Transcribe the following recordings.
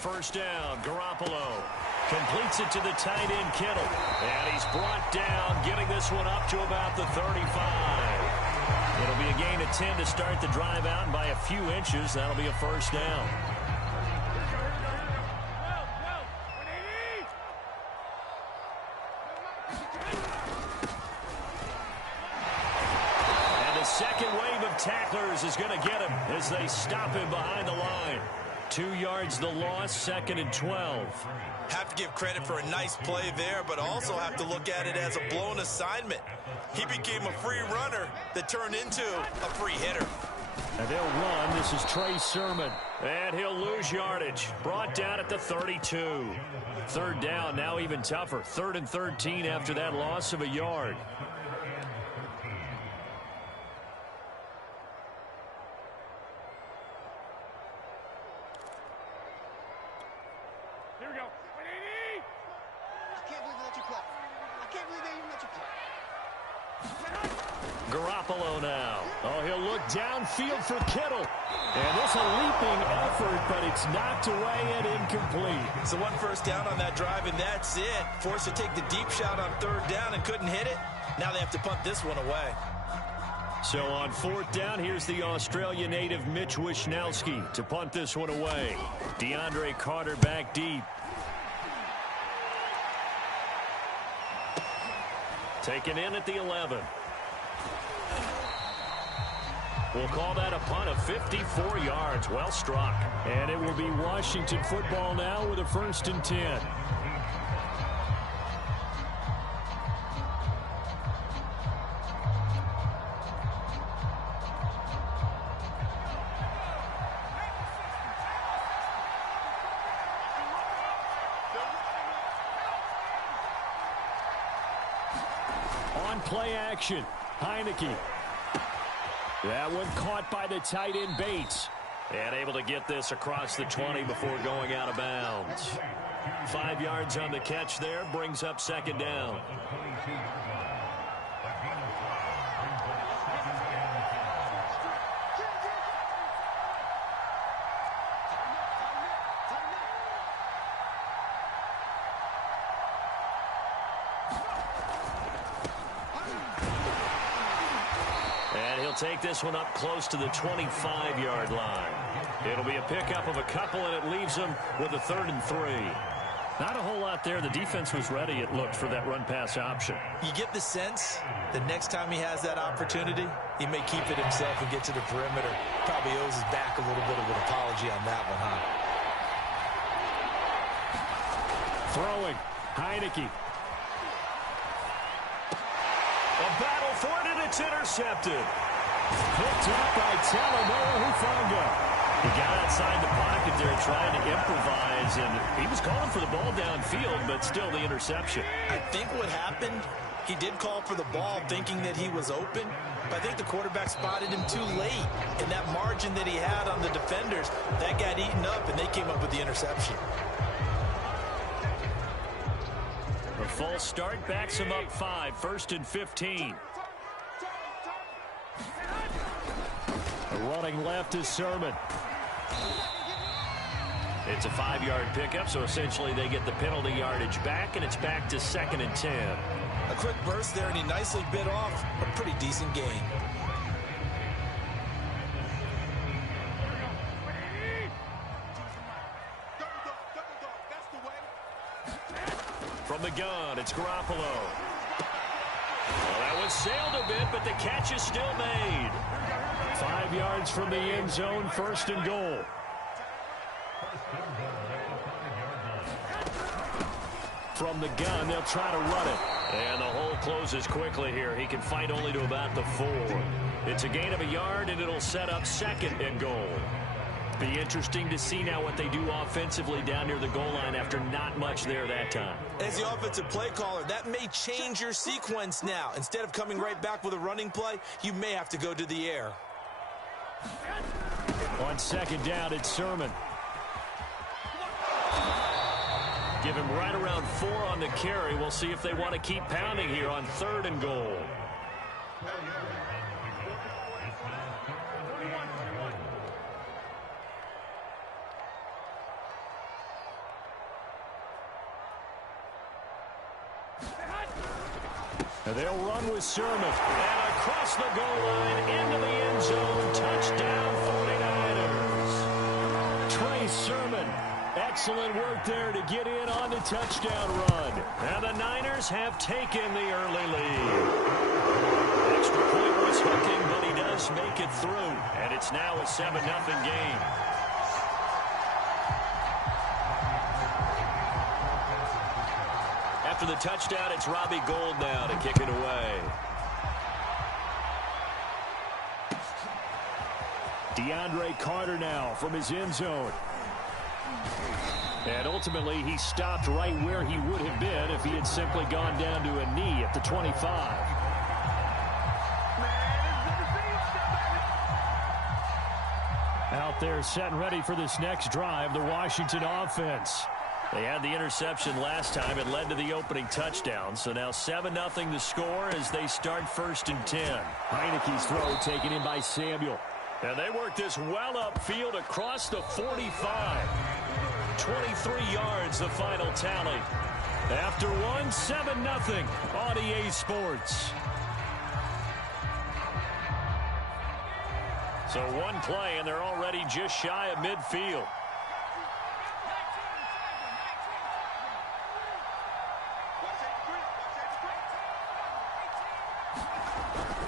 first down. Garoppolo completes it to the tight end, Kittle. And he's brought down, getting this one up to about the 35. It'll be a gain of 10 to start the drive out, and by a few inches, that'll be a first down. Second wave of tacklers is going to get him as they stop him behind the line. 2 yards the loss, 2nd and 12. Have to give credit for a nice play there, but also have to look at it as a blown assignment. He became a free runner that turned into a free hitter. And they'll run. This is Trey Sermon. And he'll lose yardage. Brought down at the 32. Third down, now even tougher. 3rd and 13 after that loss of a yard. Garoppolo now. Oh, he'll look downfield for Kittle. And this a leaping effort, but it's knocked away and incomplete. So 1 first down on that drive, and that's it. Forced to take the deep shot on 3rd down and couldn't hit it. Now they have to punt this one away. So on 4th down, here's the Australia native Mitch Wishnowsky to punt this one away. DeAndre Carter back deep. Taken in at the 11. We'll call that a punt of 54 yards. Well struck. And it will be Washington football now with a 1st and 10. On play action, Heineke. That one caught by the tight end Bates. And able to get this across the 20 before going out of bounds. 5 yards on the catch there, brings up 2nd down. Take this one up close to the 25-yard line. It'll be a pickup of a couple, and it leaves them with a 3rd and 3. Not a whole lot there. The defense was ready, it looked, for that run-pass option. You get the sense that next time he has that opportunity, he may keep it himself and get to the perimeter. Probably owes his back a little bit of an apology on that one, huh? Throwing. Heineke. A battle for it, and it's intercepted. Picked up by Talamura Hufanga. He got outside the pocket there trying to improvise, and he was calling for the ball downfield, but still the interception. I think what happened, he did call for the ball thinking that he was open, but I think the quarterback spotted him too late. And that margin that he had on the defenders, that got eaten up, and they came up with the interception. A false start backs him up 5, 1st and 15. Running left is Sermon. It's a 5-yard pickup, so essentially they get the penalty yardage back, and it's back to 2nd and 10. A quick burst there, and he nicely bit off a pretty decent gain. From the gun, it's Garoppolo. Well, that one sailed a bit, but the catch is still made. 5 yards from the end zone, 1st and goal. From the gun, they'll try to run it. And the hole closes quickly here. He can fight only to about the 4. It's a gain of a yard, and it'll set up 2nd and goal. Be interesting to see now what they do offensively down near the goal line after not much there that time. As the offensive play caller, that may change your sequence now. Instead of coming right back with a running play, you may have to go to the air. On 2nd down, it's Sermon. Give him right around 4 on the carry. We'll see if they want to keep pounding here on 3rd and goal. And they'll run with Sermon. And across the goal line into the end zone. Touchdown 49ers. Trey Sermon. Excellent work there to get in on the touchdown run. And the Niners have taken the early lead. Extra point was hooking, but he does make it through. And it's now a 7-0 game. After the touchdown, it's Robbie Gould now to kick it away. DeAndre Carter now from his end zone. And ultimately, he stopped right where he would have been if he had simply gone down to a knee at the 25. Out there set and ready for this next drive, the Washington offense. They had the interception last time. It led to the opening touchdown. So now 7-0 the score as they start 1st and 10. Heineke's throw taken in by Samuel. And they work this well upfield across the 45. 23 yards, the final tally. After one, 7-0 on EA Sports. So one play, and they're already just shy of midfield.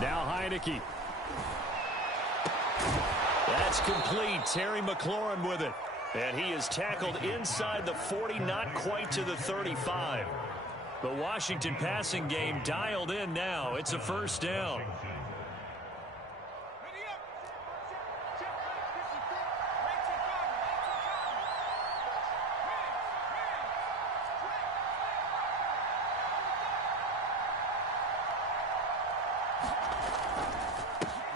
Now Heineke. That's complete. Terry McLaurin with it. And he is tackled inside the 40, not quite to the 35. The Washington passing game dialed in now. It's a 1st down.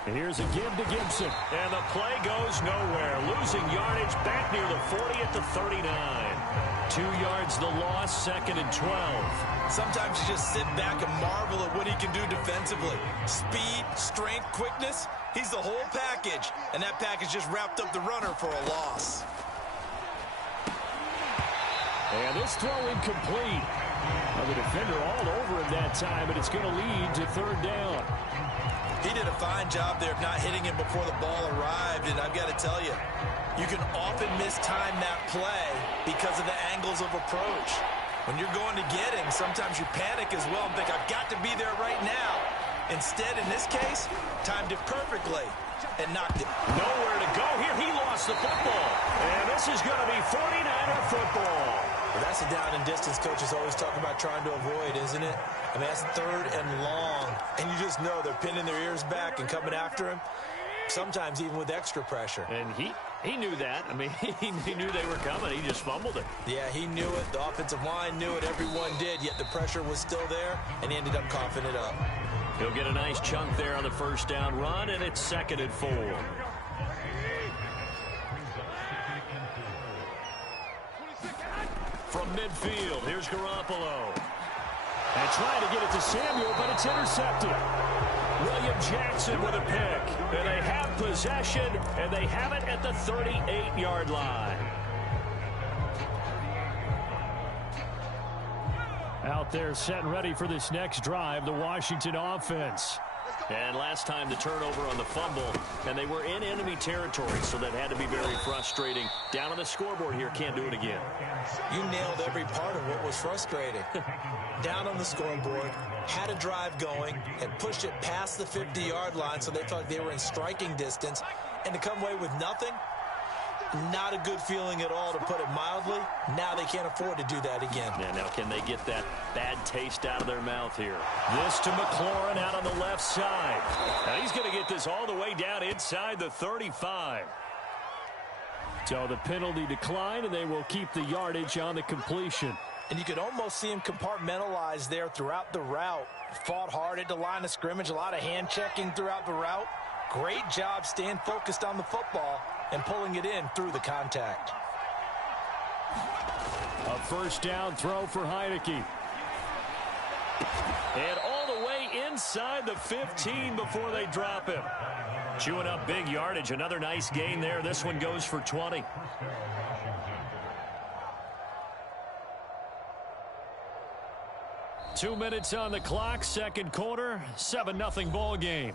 Here's a give to Gibson. And the play goes nowhere. Losing yardage back near the 40 at the 39. 2 yards the loss, 2nd and 12. Sometimes you just sit back and marvel at what he can do defensively. Speed, strength, quickness. He's the whole package. And that package just wrapped up the runner for a loss. And this throw incomplete. Well, the defender all over him that time, but it's going to lead to 3rd down. He did a fine job there of not hitting him before the ball arrived, and I've got to tell you, you can often mistime that play because of the angles of approach. When you're going to get him, sometimes you panic as well and think, I've got to be there right now. Instead, in this case, timed it perfectly and knocked it. Nowhere to go here. He lost the football. And this is going to be 49er football. Well, that's a down and distance coaches always talk about trying to avoid, isn't it? I mean, that's 3rd and long. And you just know they're pinning their ears back and coming after him, sometimes even with extra pressure. And he knew that. I mean, he knew they were coming. He just fumbled it. Yeah, he knew it. The offensive line knew it. Everyone did, yet the pressure was still there, and he ended up coughing it up. He'll get a nice chunk there on the 1st down run, and it's 2nd and 4. From midfield, here's Garoppolo. And trying to get it to Samuel, but it's intercepted. William Jackson with a pick. And they have possession, and they have it at the 38-yard line. Out there set and ready for this next drive, the Washington offense. And last time the turnover on the fumble, and they were in enemy territory, so that had to be very frustrating. Down on the scoreboard here, can't do it again. You nailed every part of what was frustrating. Down on the scoreboard, had a drive going, had pushed it past the 50-yard line, so they felt like they were in striking distance, and to come away with nothing, not a good feeling at all, to put it mildly. Now they can't afford to do that again. Yeah, now can they get that bad taste out of their mouth here? This to McLaurin out on the left side. Now he's going to get this all the way down inside the 35. So the penalty declined, and they will keep the yardage on the completion. And you could almost see him compartmentalize there throughout the route. Fought hard at the line of scrimmage, a lot of hand checking throughout the route. Great job staying focused on the football and pulling it in through the contact. A 1st down throw for Heineke. And all the way inside the 15 before they drop him. Chewing up big yardage. Another nice gain there. This one goes for 20. 2 minutes on the clock, second quarter, 7-0 ball game.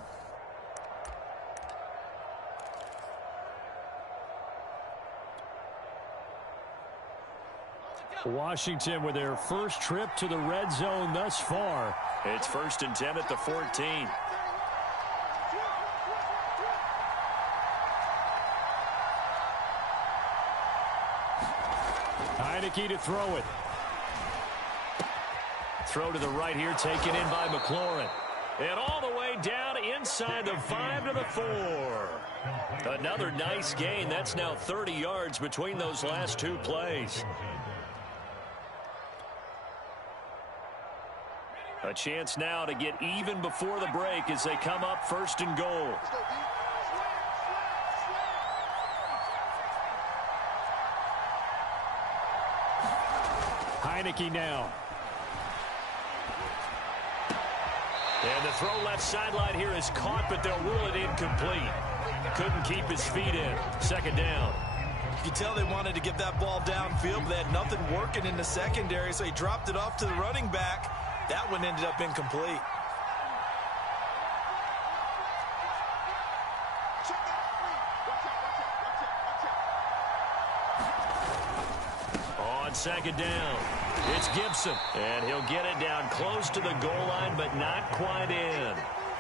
Washington with their first trip to the red zone thus far. It's 1st and 10 at the 14. Heineke to throw it. Throw to the right here, taken in by McLaurin. And all the way down inside the 5 to the 4. Another nice gain. That's now 30 yards between those last two plays. A chance now to get even before the break as they come up 1st and goal. Heineke now. And the throw left sideline here is caught, but they'll rule it incomplete. Couldn't keep his feet in. 2nd down. You can tell they wanted to get that ball downfield, but they had nothing working in the secondary, so he dropped it off to the running back. That one ended up incomplete. On 2nd down, it's Gibson. And he'll get it down close to the goal line, but not quite in.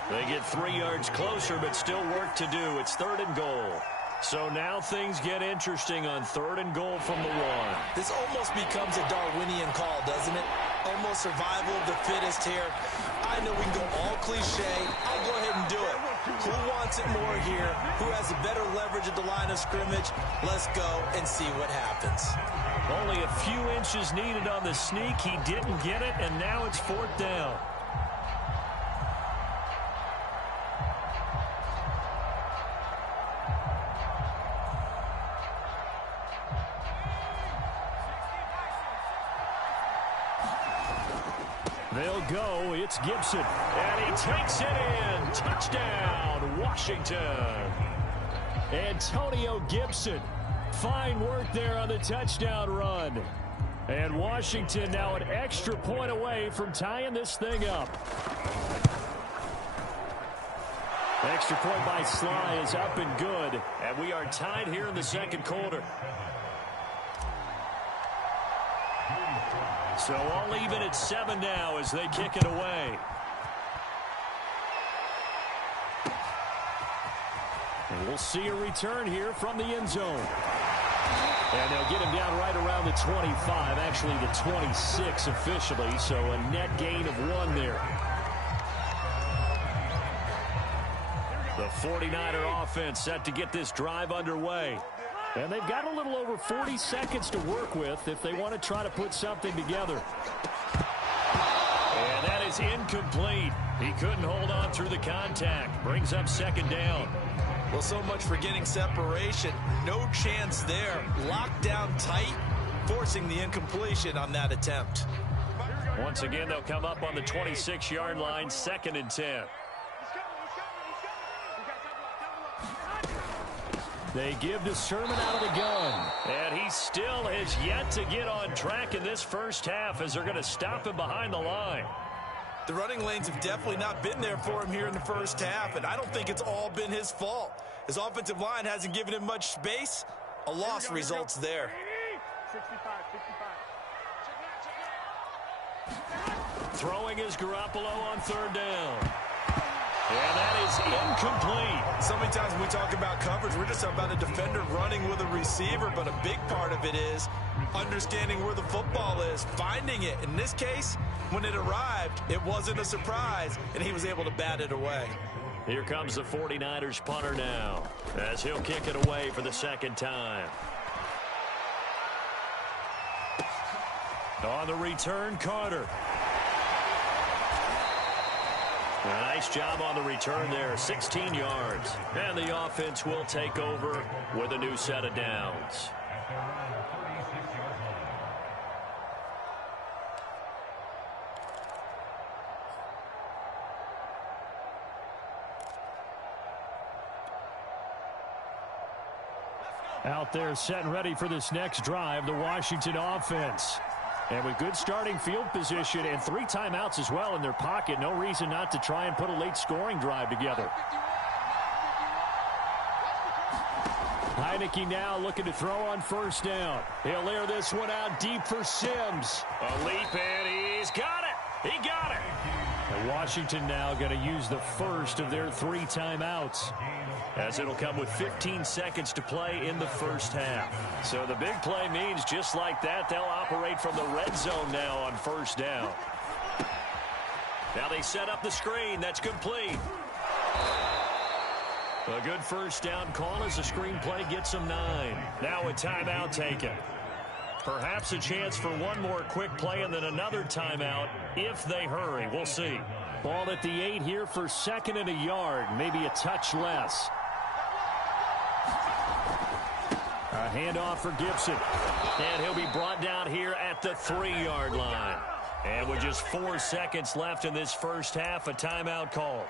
They get 3 yards closer, but still work to do. It's 3rd and goal. So now things get interesting on 3rd and goal from the 1. This almost becomes a Darwinian call, doesn't it? Almost survival of the fittest here. I know we can go all cliche. I'll go ahead and do it. Who wants it more here? Who has a better leverage at the line of scrimmage? Let's go and see what happens. Only a few inches needed on the sneak. He didn't get it, and now it's 4th down. They'll go. It's Gibson. And he takes it in. Touchdown, Washington. Antonio Gibson. Fine work there on the touchdown run. And Washington now an extra point away from tying this thing up. Extra point by Sly is up and good. And we are tied here in the 2nd quarter. So all even at 7 now as they kick it away. And we'll see a return here from the end zone. And they'll get him down right around the 25, actually the 26 officially, so a net gain of 1 there. The 49er offense set to get this drive underway. And they've got a little over 40 seconds to work with if they want to try to put something together. And that is incomplete. He couldn't hold on through the contact. Brings up 2nd down. Well, so much for getting separation. No chance there. Locked down tight, forcing the incompletion on that attempt. Once again, they'll come up on the 26-yard line, 2nd and 10. They give to Sermon out of the gun. And he still has yet to get on track in this first half as they're going to stop him behind the line. The running lanes have definitely not been there for him here in the first half, and I don't think it's all been his fault. His offensive line hasn't given him much space. A loss results there. 65. Throwing is Garoppolo on 3rd down. And that is incomplete. So many times when we talk about coverage, we're just talking about a defender running with a receiver, but a big part of it is understanding where the football is, finding it. In this case, when it arrived, it wasn't a surprise, and he was able to bat it away. Here comes the 49ers punter now, as he'll kick it away for the 2nd time. On the return, Carter. A nice job on the return there, 16 yards. And the offense will take over with a new set of downs. Out there set and ready for this next drive, the Washington offense. And with good starting field position and 3 timeouts as well in their pocket, no reason not to try and put a late scoring drive together. Heineke now looking to throw on first down. He'll air this one out deep for Sims. A leap, and he's got it. He got it. And Washington now going to use the first of their 3 timeouts, as it'll come with 15 seconds to play in the first half. So the big play means just like that, they'll operate from the red zone now on first down. Now they set up the screen. That's complete. A good first down call as the screenplay gets them 9. Now a timeout taken. Perhaps a chance for one more quick play and then another timeout if they hurry. We'll see. Ball at the 8 here for 2nd and a yard, maybe a touch less. A handoff for Gibson. And he'll be brought down here at the 3-yard line. And with just 4 seconds left in this first half, a timeout call.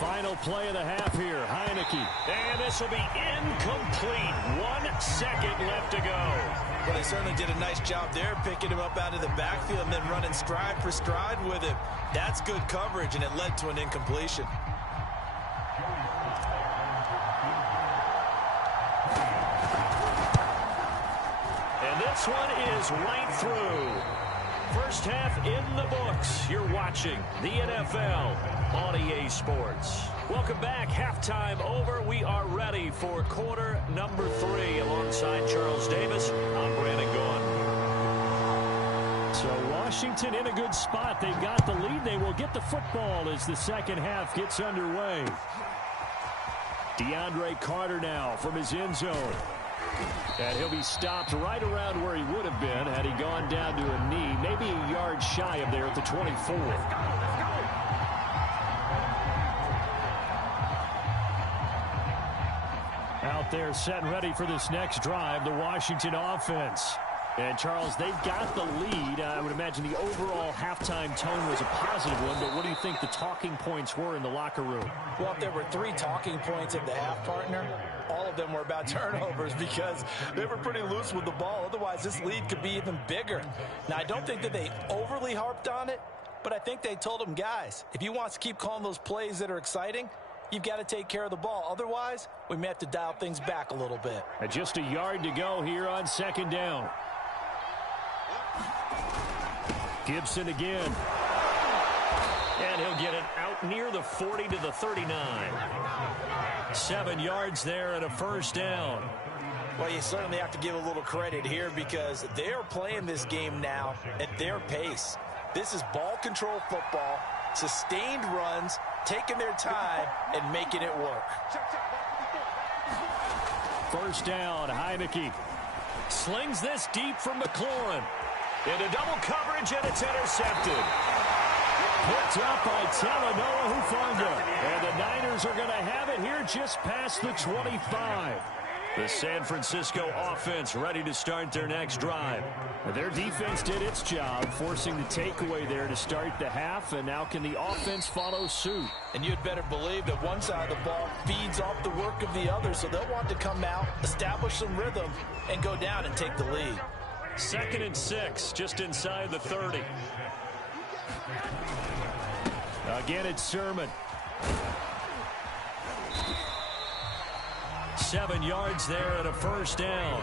Final play of the half here, Heineke. And this will be incomplete. 1 second left to go. Well, they certainly did a nice job there, picking him up out of the backfield and then running stride for stride with him. That's good coverage, and it led to an incompletion. And this one is right through. First half in the books. You're watching the NFL on EA Sports. Welcome back. Halftime over. We are ready for quarter number 3. Alongside Charles Davis, I'm Brandon Gaughan. So Washington in a good spot. They've got the lead. They will get the football as the second half gets underway. DeAndre Carter now from his end zone. And he'll be stopped right around where he would have been had he gone down to a knee, maybe a yard shy of there at the 24. Out there set and ready for this next drive, the Washington offense. And, Charles, they've got the lead. I would imagine the overall halftime tone was a positive one, but what do you think the talking points were in the locker room? Well, if there were 3 talking points at the half, partner, all of them were about turnovers because they were pretty loose with the ball. Otherwise, this lead could be even bigger. Now, I don't think that they overly harped on it, but I think they told them, guys, if you want to keep calling those plays that are exciting, you've got to take care of the ball. Otherwise, we may have to dial things back a little bit. And just a yard to go here on second down. Gibson again. And he'll get it out near the 40 to the 39. 7 yards there and a first down. Well, you certainly have to give a little credit here because they are playing this game now at their pace. This is ball control football, sustained runs, taking their time and making it work. First down, Heineke. Slings this deep from McLaurin. Into double coverage, and it's intercepted. Picked up by Talanoa Hufanga. And the Niners are going to have it here just past the 25. The San Francisco offense ready to start their next drive. Their defense did its job, forcing the takeaway there to start the half, and now can the offense follow suit? And you'd better believe that one side of the ball feeds off the work of the other, so they'll want to come out, establish some rhythm, and go down and take the lead. 2nd and 6, just inside the 30. Again, it's Sermon. 7 yards there and a first down.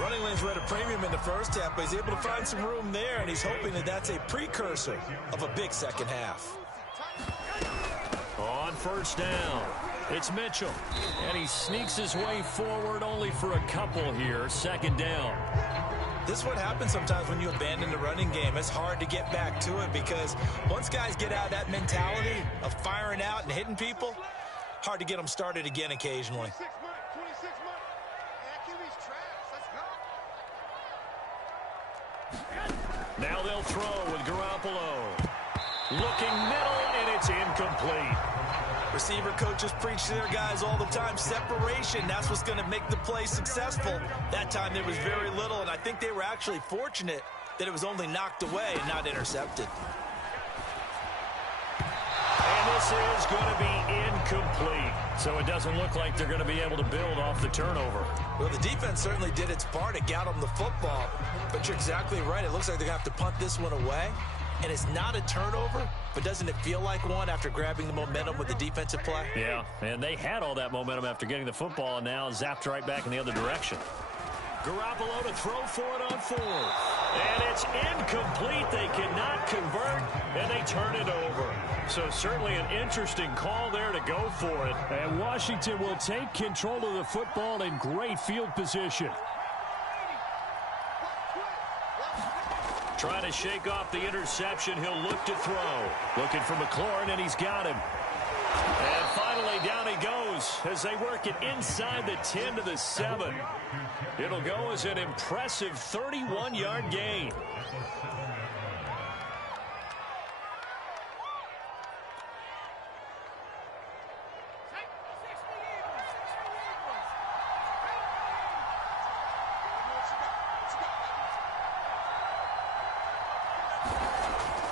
Running lanes were at a premium in the first half, but he's able to find some room there, and he's hoping that that's a precursor of a big second half. On first down, it's Mitchell. And he sneaks his way forward only for a couple here. 2nd down. This is what happens sometimes when you abandon the running game. It's hard to get back to it because once guys get out of that mentality of firing out and hitting people, hard to get them started again occasionally. Now they'll throw with Garoppolo. Looking middle, and it's incomplete. Receiver coaches preach to their guys all the time. Separation, that's what's going to make the play successful. That time there was very little, and I think they were actually fortunate that it was only knocked away and not intercepted. And this is going to be incomplete. So it doesn't look like they're going to be able to build off the turnover. Well, the defense certainly did its part to get them the football. But you're exactly right. It looks like they're going to have to punt this one away. And it's not a turnover, but doesn't it feel like one after grabbing the momentum with the defensive play? Yeah, and they had all that momentum after getting the football, and now zapped right back in the other direction. Garoppolo to throw for it on 4. And it's incomplete. They cannot convert, and they turn it over. So certainly an interesting call there to go for it. And Washington will take control of the football in great field position. Trying to shake off the interception. He'll look to throw. Looking for McLaurin, and he's got him. And finally, down he goes as they work it inside the 10 to the 7. It'll go as an impressive 31-yard gain.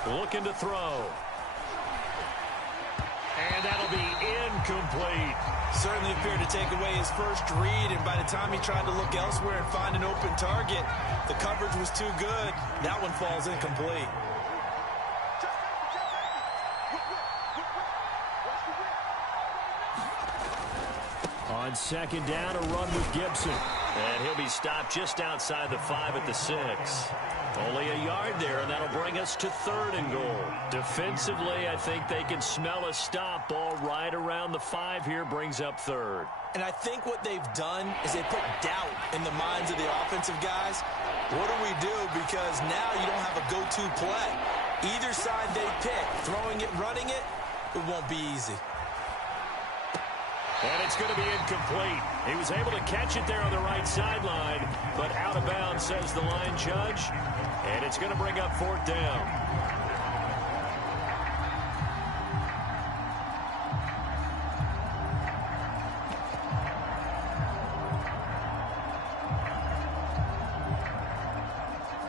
Looking to throw. And that'll be incomplete. Certainly appeared to take away his first read, and by the time he tried to look elsewhere and find an open target, the coverage was too good. That one falls incomplete. On second down, a run with Gibson. And he'll be stopped just outside the 5 at the 6. Only a yard there, and that'll bring us to 3rd and goal. Defensively, I think they can smell a stop. Ball right around the 5 here brings up 3rd. And I think what they've done is they put doubt in the minds of the offensive guys. What do we do? Because now you don't have a go-to play. Either side they pick, throwing it, running it, it won't be easy. And it's going to be incomplete. He was able to catch it there on the right sideline, but out of bounds, says the line judge. And it's going to bring up 4th down.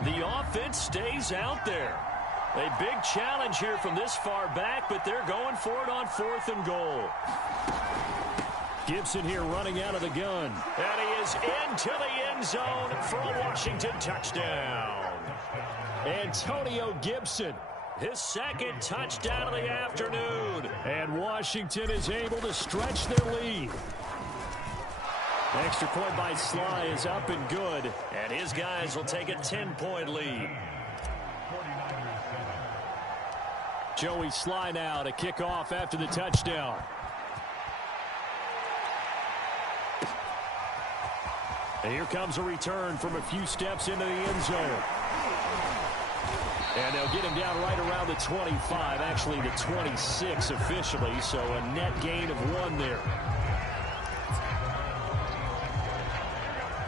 The offense stays out there. A big challenge here from this far back, but they're going for it on 4th and goal. Gibson here running out of the gun. And he is into the end zone for a Washington touchdown. Antonio Gibson. His 2nd touchdown of the afternoon. And Washington is able to stretch their lead. Extra point by Sly is up and good. And his guys will take a 10-point lead. Joey Sly now to kick off after the touchdown. And here comes a return from a few steps into the end zone. And they'll get him down right around the 25, actually the 26 officially, so a net gain of 1 there.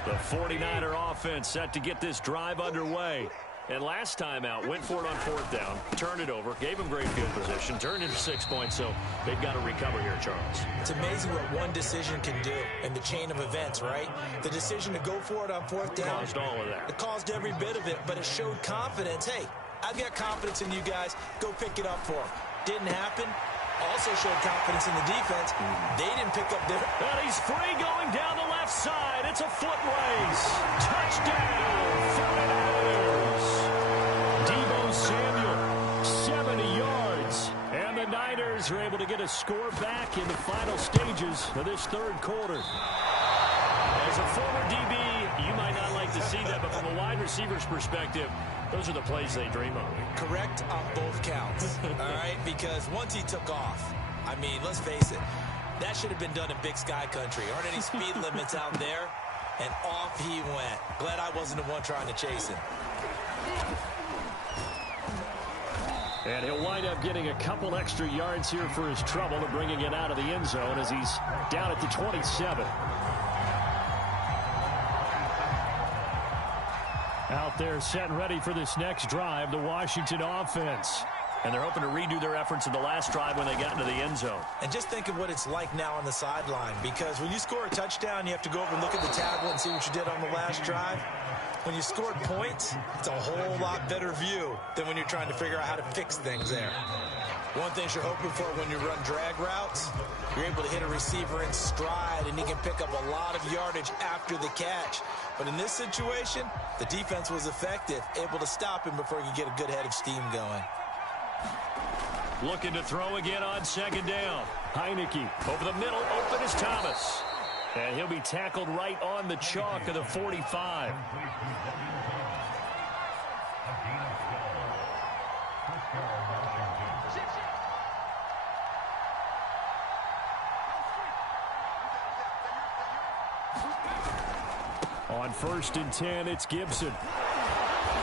The 49er offense set to get this drive underway. And last time out, went for it on 4th down, turned it over, gave him great field position, turned into 6 points, so they've got to recover here, Charles. It's amazing what one decision can do in the chain of events, right? The decision to go for it on 4th down. Caused all of that. It caused every bit of it, but it showed confidence. Hey, I've got confidence in you guys. Go pick it up for them. Didn't happen. Also showed confidence in the defense. They didn't pick up their... And he's free going down the left side. It's a foot race. Touchdown, 49ers. Deebo Samuel, 70 yards. And the Niners are able to get a score back in the final stages of this 3rd quarter. As a former DB, you might not like to see that, but from a wide receiver's perspective, those are the plays they dream of. Correct on both counts, all right? Because once he took off, I mean, let's face it, that should have been done in Big Sky Country. Aren't any speed limits out there? And off he went. Glad I wasn't the one trying to chase him. And he'll wind up getting a couple extra yards here for his trouble and bringing it out of the end zone as he's down at the 27. Out there set and ready for this next drive, the Washington offense. And they're hoping to redo their efforts in the last drive when they got into the end zone. And just think of what it's like now on the sideline, because when you score a touchdown, you have to go over and look at the tablet and see what you did on the last drive. When you scored points, it's a whole lot better view than when you're trying to figure out how to fix things there. One thing you're hoping for when you run drag routes, you're able to hit a receiver in stride, and he can pick up a lot of yardage after the catch. But in this situation, the defense was effective, able to stop him before he could get a good head of steam going. Looking to throw again on second down. Heineke over the middle, open is Thomas. And he'll be tackled right on the chalk of the 45. On 1st and 10, it's Gibson.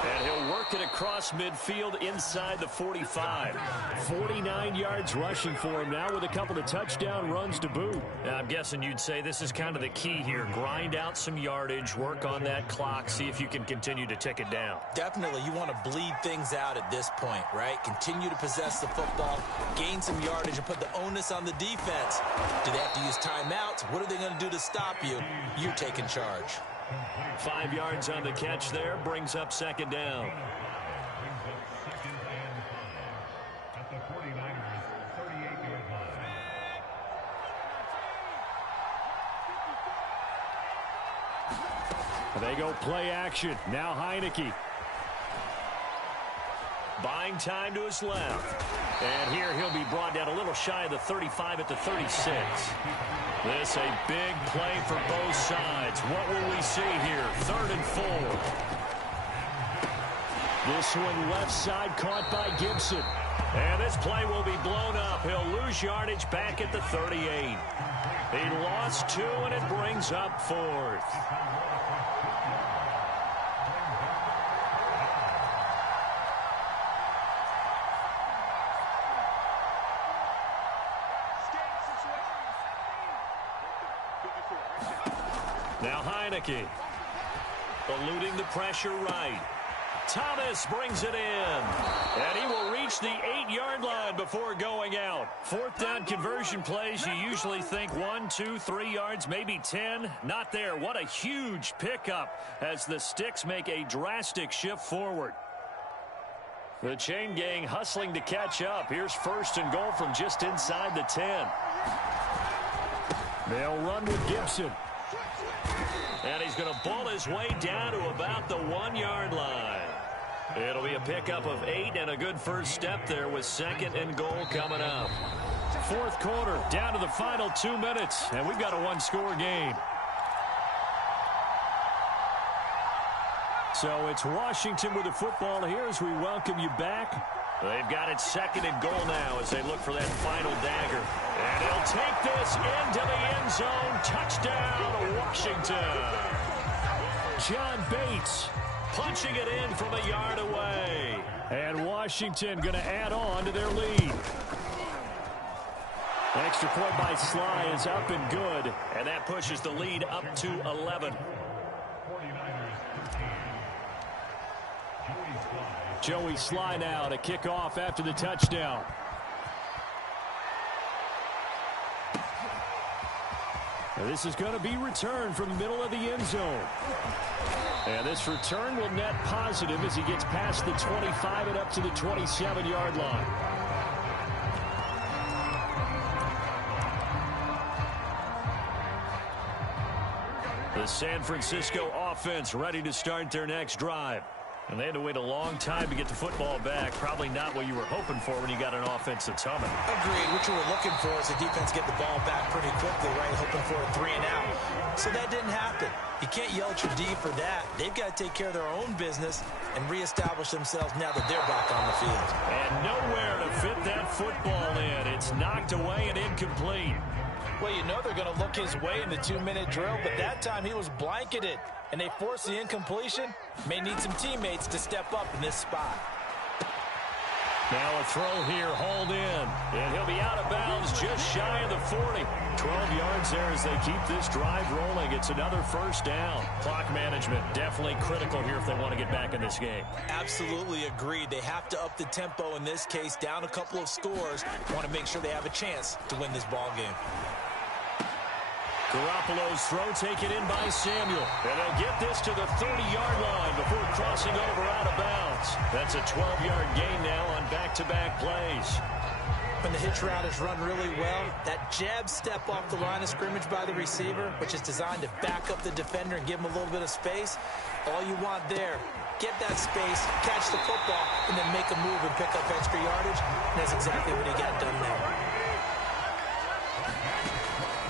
And he'll work it across midfield inside the 45. 49 yards rushing for him now with a couple of touchdown runs to boot. I'm guessing you'd say this is kind of the key here. Grind out some yardage, work on that clock, see if you can continue to tick it down. Definitely, you want to bleed things out at this point, right? Continue to possess the football, gain some yardage, and put the onus on the defense. Do they have to use timeouts? What are they going to do to stop you? You're taking charge. 5 yards on the catch there, brings up second down. They go play action. Now Heineke. Buying time to his left. And here he'll be brought down a little shy of the 35 at the 36. This a big play for both sides. What will we see here? 3rd and 4. This one left side caught by Gibson. And this play will be blown up. He'll lose yardage back at the 38. He lost 2, and it brings up 4th. Now Heineke, eluding the pressure right. Thomas brings it in, and he will reach the 8-yard line before going out. 4th down conversion plays, you usually think 1, 2, 3 yards, maybe 10. Not there. What a huge pickup as the Sticks make a drastic shift forward. The chain gang hustling to catch up. Here's 1st and goal from just inside the 10. They'll run with Gibson. And he's going to ball his way down to about the 1-yard line. It'll be a pickup of 8 and a good first step there with 2nd and goal coming up. 4th quarter, down to the final 2 minutes, and we've got a 1-score game. So it's Washington with the football here as we welcome you back. They've got it 2nd and goal now as they look for that final dagger. And he'll take this into the end zone. Touchdown, Washington. John Bates punching it in from a yard away. And Washington going to add on to their lead. Extra point by Sly is up and good. And that pushes the lead up to 11. Joey Sly now to kick off after the touchdown. This is going to be returned from the middle of the end zone. And this return will net positive as he gets past the 25 and up to the 27-yard line. The San Francisco offense ready to start their next drive. And they had to wait a long time to get the football back. Probably not what you were hoping for when you got an offense that's humming. Agreed. What you were looking for is the defense get the ball back pretty quickly, right? Hoping for a 3 and out. So that didn't happen. You can't yell at your D for that. They've got to take care of their own business and reestablish themselves now that they're back on the field. And nowhere to fit that football in. It's knocked away and incomplete. Well, you know they're going to look his way in the 2-minute drill, but that time he was blanketed, and they forced the incompletion. May need some teammates to step up in this spot. Now a throw here, hauled in. And he'll be out of bounds just shy of the 40. 12 yards there as they keep this drive rolling. It's another first down. Clock management definitely critical here if they want to get back in this game. Absolutely agreed. They have to up the tempo in this case, down a couple of scores. Want to make sure they have a chance to win this ball game. Garoppolo's throw taken in by Samuel. And they'll get this to the 30-yard line before crossing over out of bounds. That's a 12-yard gain now on back-to-back plays. When the hitch route is run really well, that jab step off the line of scrimmage by the receiver, which is designed to back up the defender and give him a little bit of space, all you want there, get that space, catch the football, and then make a move and pick up extra yardage. And that's exactly what he got done there.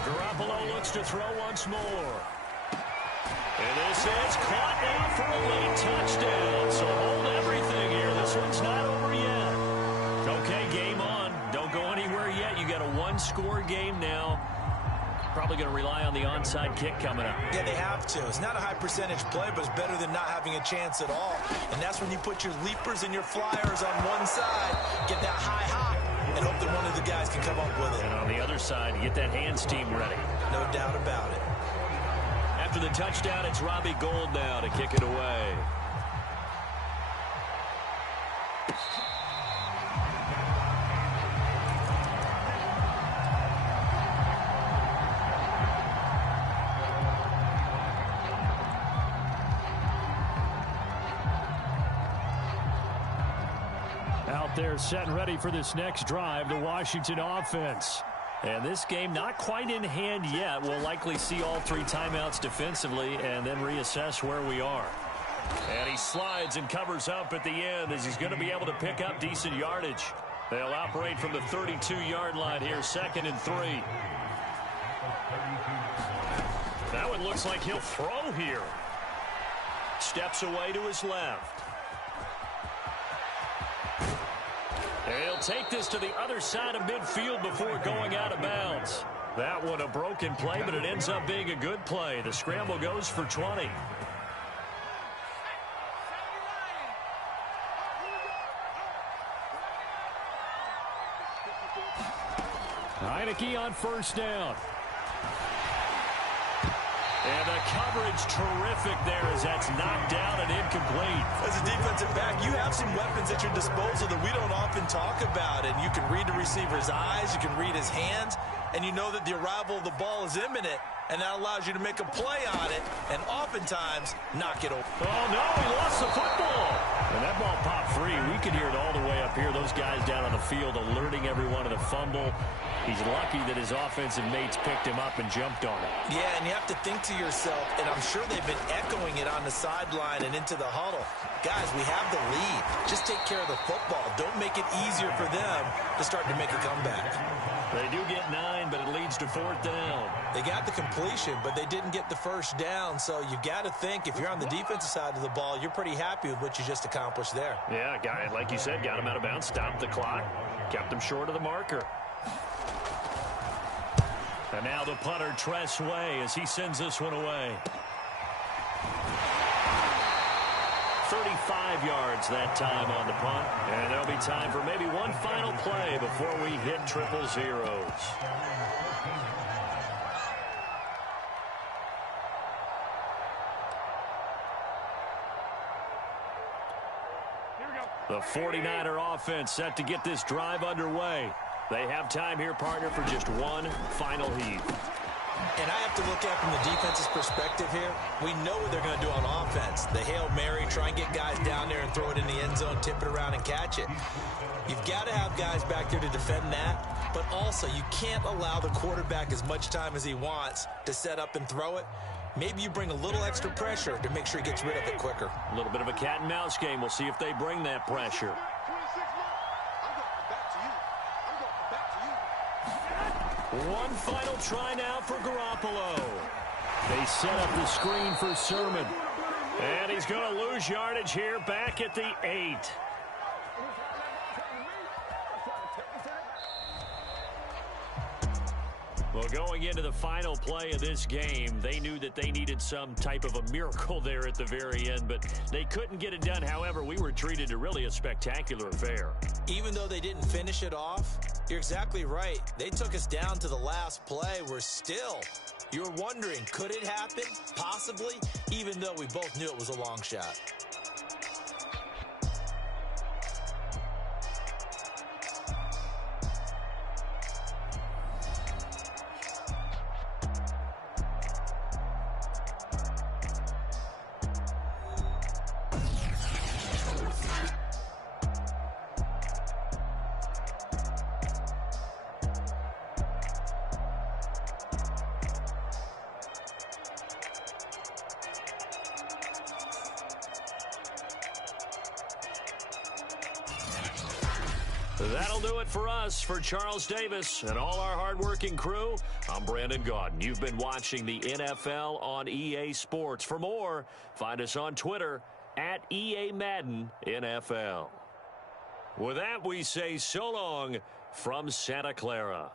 Garoppolo looks to throw once more. And this is caught now for a late touchdown. So hold everything here. This one's not over yet. Okay, game on. Don't go anywhere yet. You got a one-score game now. Probably going to rely on the onside kick coming up. Yeah, they have to. It's not a high percentage play, but it's better than not having a chance at all. And that's when you put your leapers and your flyers on one side, get that high hop, and hope that one of the guys can come up with it. And on the other side, get that hands team ready. No doubt about it. After the touchdown, it's Robbie Gould now to kick it away. Out there set and ready for this next drive, the Washington offense. And this game not quite in hand yet. We'll likely see all three timeouts defensively and then reassess where we are. And he slides and covers up at the end as he's going to be able to pick up decent yardage. They'll operate from the 32-yard line here, 2nd and 3. That one looks like he'll throw here. Steps away to his left. And he'll take this to the other side of midfield before going out of bounds. That one a broken play, but it ends up being a good play. The scramble goes for 20. Heineke on first down. And the coverage terrific there as that's knocked down and incomplete. As a defensive back, you have some weapons at your disposal that we don't often talk about. And you can read the receiver's eyes, you can read his hands, and you know that the arrival of the ball is imminent. And that allows you to make a play on it and oftentimes knock it over. Oh, no, he lost the football. And that ball popped free. We could hear it all the way up here. Those guys down on the field alerting everyone of the fumble. He's lucky that his offensive mates picked him up and jumped on it. Yeah, and you have to think to yourself, and I'm sure they've been echoing it on the sideline and into the huddle. Guys, we have the lead. Just take care of the football. Don't make it easier for them to start to make a comeback. They do get 9, but it leads to 4th down. They got the completion, but they didn't get the first down. So you got to think if you're on the defensive side of the ball, you're pretty happy with what you just accomplished there. Yeah, guy, like you said, got him out of bounds, stopped the clock, kept him short of the marker. And now the punter, Tress Way, as he sends this one away. 35 yards that time on the punt. And there'll be time for maybe one final play before we hit triple zeros. The 49er offense set to get this drive underway. They have time here, partner, for just one final heave. And I have to look at from the defense's perspective here. We know what they're going to do on offense. The Hail Mary, try and get guys down there and throw it in the end zone, tip it around and catch it. You've got to have guys back there to defend that, but also you can't allow the quarterback as much time as he wants to set up and throw it. Maybe you bring a little extra pressure to make sure he gets rid of it quicker. A little bit of a cat and mouse game. We'll see if they bring that pressure. One final try now for Garoppolo. They set up the screen for Sermon. And he's going to lose yardage here back at the 8. Well, going into the final play of this game, they knew that they needed some type of a miracle there at the very end, but they couldn't get it done. However, we were treated to really a spectacular affair. Even though they didn't finish it off, you're exactly right. They took us down to the last play. We're still, you're wondering, could it happen? Possibly, even though we both knew it was a long shot. That'll do it for us. For Charles Davis and all our hardworking crew, I'm Brandon Gaudin. You've been watching the NFL on EA Sports. For more, find us on Twitter at EA Madden NFL. With that, we say so long from Santa Clara.